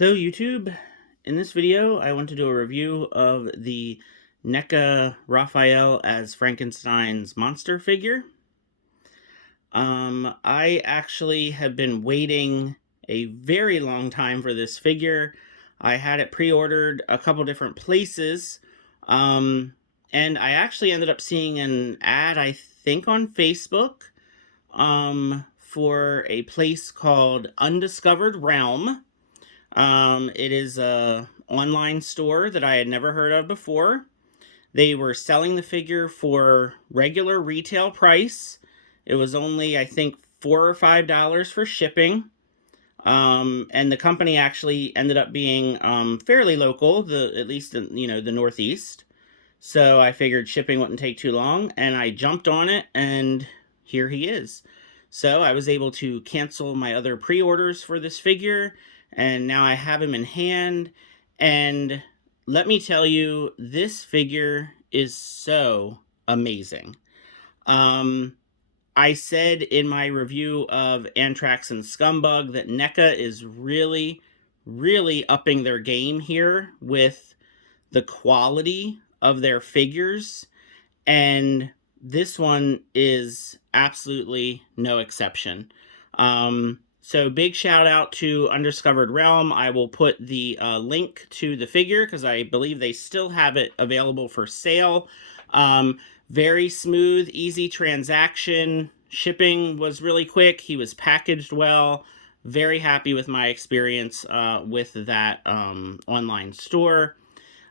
Hello YouTube. In this video, I want to do a review of the NECA Raphael as Frankenstein's monster figure. I actually have been waiting a very long time for this figure. I had it pre-ordered a couple different places, and I actually ended up seeing an ad, I think on Facebook, for a place called Undiscovered Realm. It is a online store that I had never heard of before. They were selling the figure for regular retail price. It was only, I think, $4 or $5 for shipping. And the company actually ended up being fairly local, at least in, the Northeast. So I figured shipping wouldn't take too long, and I jumped on it, and here he is. So I was able to cancel my other pre-orders for this figure, and now I have him in hand. And let me tell you, this figure is so amazing. I said in my review of Anthrax and Scumbug that NECA is really, really upping their game here with the quality of their figures, and this one is absolutely no exception. So big shout out to Undiscovered Realm. I will put the link to the figure because I believe they still have it available for sale. Very smooth, easy transaction. Shipping was really quick. He was packaged well. Very happy with my experience with that online store.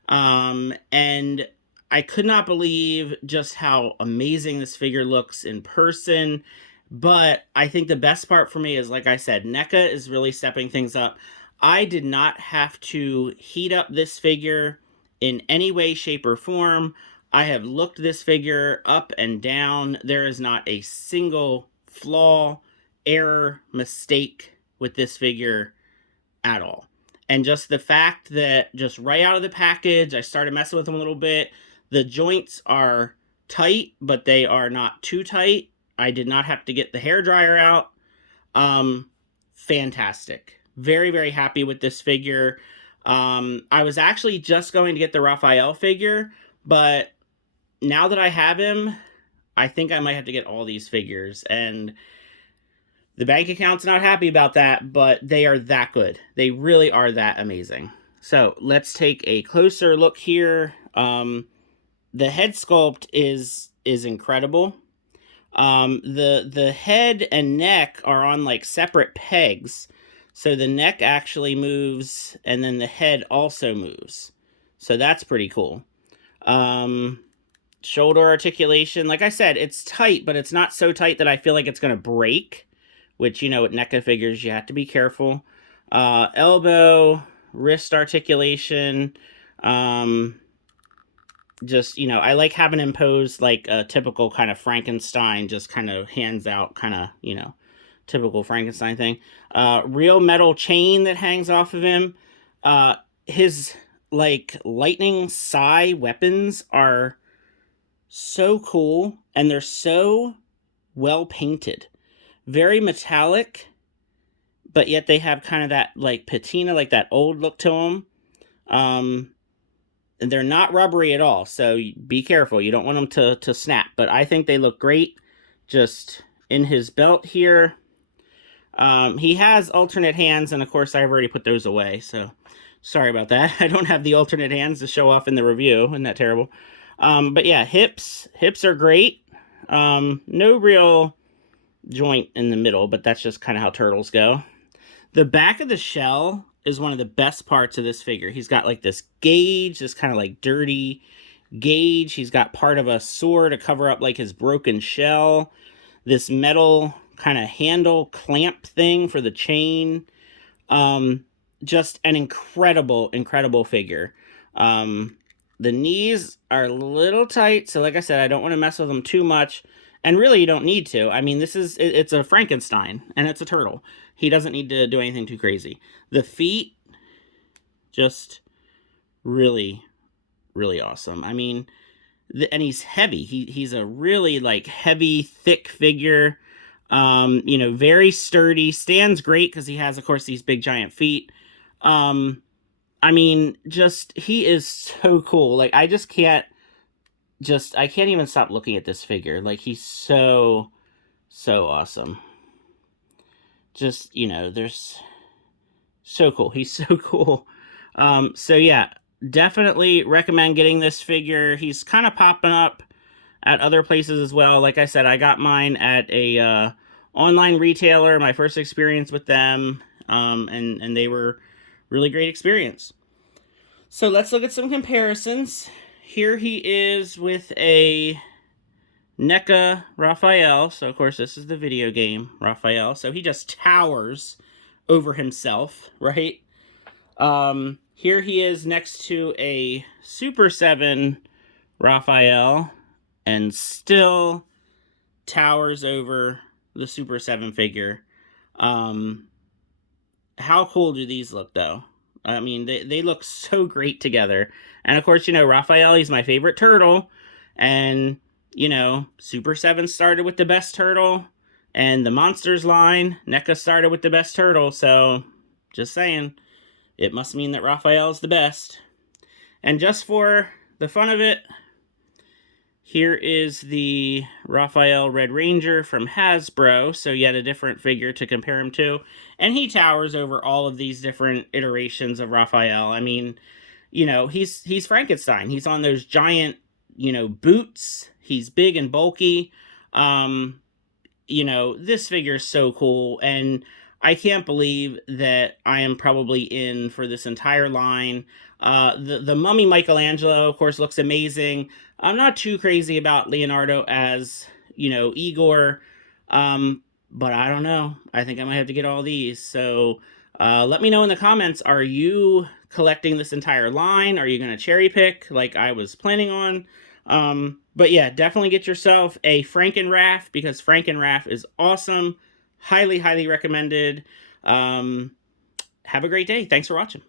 And I could not believe just how amazing this figure looks in person. But I think the best part for me is, like I said, NECA is really stepping things up. I did not have to heat up this figure in any way, shape, or form. I have looked this figure up and down. There is not a single flaw, error, mistake with this figure at all. And just the fact that just right out of the package, I started messing with them a little bit. The joints are tight, but they are not too tight. I did not have to get the hairdryer out. Fantastic. Very, very happy with this figure. I was actually just going to get the Raphael figure, but now that I have him, I think I might have to get all these figures. And the bank account's not happy about that, but they are that good. They really are that amazing. So let's take a closer look here. The head sculpt is incredible. The head and neck are on like separate pegs. So the neck actually moves and then the head also moves. So that's pretty cool. Shoulder articulation, like I said, it's tight, but it's not so tight that I feel like it's going to break, which, with NECA figures, you have to be careful. Elbow, wrist articulation, just, I like having him posed like a typical kind of Frankenstein, just kind of hands out, kind of, typical Frankenstein thing. Real metal chain that hangs off of him. His, like, lightning psi weapons are so cool, and they're so well painted. Very metallic, but yet they have kind of that, like, patina, like that old look to them. And they're not rubbery at all, so be careful. You don't want them to snap, but I think they look great. Just in his belt here. He has alternate hands, and of course I've already put those away, so sorry about that. I don't have the alternate hands to show off in the review. Isn't that terrible? But yeah, hips are great. No real joint in the middle, but that's just kind of how turtles go. The back of the shell is one of the best parts of this figure. He's got like this gauge, this kind of like dirty gauge. He's got part of a sword to cover up like his broken shell. This metal kind of handle clamp thing for the chain. Just an incredible figure. The knees are a little tight, so like I said, I don't want to mess with them too much. And really, you don't need to. I mean, it's a Frankenstein, and it's a turtle. He doesn't need to do anything too crazy. The feet, just really, really awesome. I mean, and he's heavy. He's a really, like, heavy, thick figure. Very sturdy. Stands great because he has, of course, these big, giant feet. I mean, just he is so cool. Like I just can't I can't even stop looking at this figure. Like he's so awesome. Just, you know, there's so cool. He's so cool. So yeah, definitely recommend getting this figure. He's kind of popping up at other places as well. Like I said, I got mine at a online retailer, my first experience with them, and they were really great experience. So let's look at some comparisons. Here he is with a NECA Raphael. So of course this is the video game Raphael. So he just towers over himself, right? Here he is next to a Super 7 Raphael and still towers over the Super 7 figure. How cool do these look, though? I mean, they look so great together. And of course, you know, Raphael, he's my favorite turtle. And, you know, Super 7 started with the best turtle. And the Monsters line, NECA started with the best turtle. So, just saying, it must mean that Raphael's the best. And just for the fun of it, here is the Raphael Red Ranger from Hasbro, so yet a different figure to compare him to. And he towers over all of these different iterations of Raphael. I mean, you know, he's Frankenstein. He's on those giant, you know, boots. He's big and bulky. You know, this figure is so cool, and I can't believe that I am probably in for this entire line. The Mummy Michelangelo, of course, looks amazing. I'm not too crazy about Leonardo as, you know, Igor, but I don't know. I think I might have to get all these. So let me know in the comments, are you collecting this entire line? Are you going to cherry pick like I was planning on? But yeah, definitely get yourself a Franken Raph because Franken Raph is awesome. Highly, highly recommended. Have a great day. Thanks for watching.